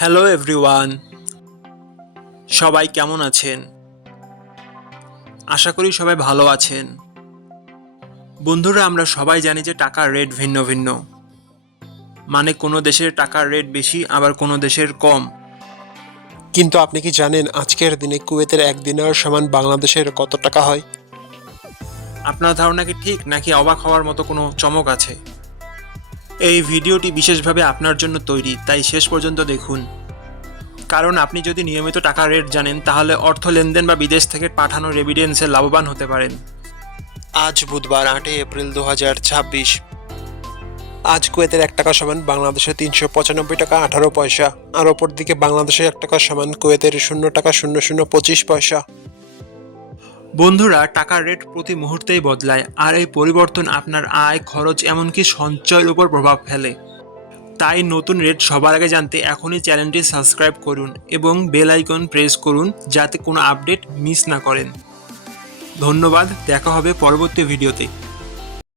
Hello everyone, সবাই কেমন আছেন? আশা করি সবাই ভালো আছেন। বন্ধুরা, আমরা সবাই জানি যে টাকার রেট ভিন্ন ভিন্ন। মানে কোনো দেশের টাকার রেট বেশি, আবার কোনো দেশের কম। কিন্তু আপনি কি জানেন আজকের দিনে কুয়েতের 1 দিনার সমান বাংলাদেশের কত টাকা হয়? আপনার ধারণা কি ঠিক, নাকি অবাক হওয়ার মতো কোনো চমক আছে? এই ভিডিওটি বিশেষভাবে আপনার জন্য তৈরি, তাই শেষ পর্যন্ত দেখুন। কারণ আপনি যদি নিয়মিত টাকার রেট জানেন, তাহলে অর্থ লেনদেন বা বিদেশ থেকে পাঠানো রেমিটেন্সে লাভবান হতে পারেন। আজ বুধবার 8 এপ্রিল 2026। আজ কুয়েতের 1 টাকা সমান বাংলাদেশের 395 টাকা 18 পয়সা। আর অপরদিকে বাংলাদেশের 1 টাকা সমান কুয়েতের 0 টাকা 0025 পয়সা। বন্ধুরা, টাকার রেট প্রতি মুহূর্তেই বদলায়, আর এই পরিবর্তন আপনার আয়, খরচ, এমনকি সঞ্চয়ের উপর প্রভাব ফেলে। তাই নতুন রেট সবার আগে জানতে এখনই চ্যানেলটি সাবস্ক্রাইব করুন এবং বেল আইকন প্রেস করুন, যাতে কোনো আপডেট মিস না করেন। ধন্যবাদ, দেখা হবে পরবর্তী ভিডিওতে।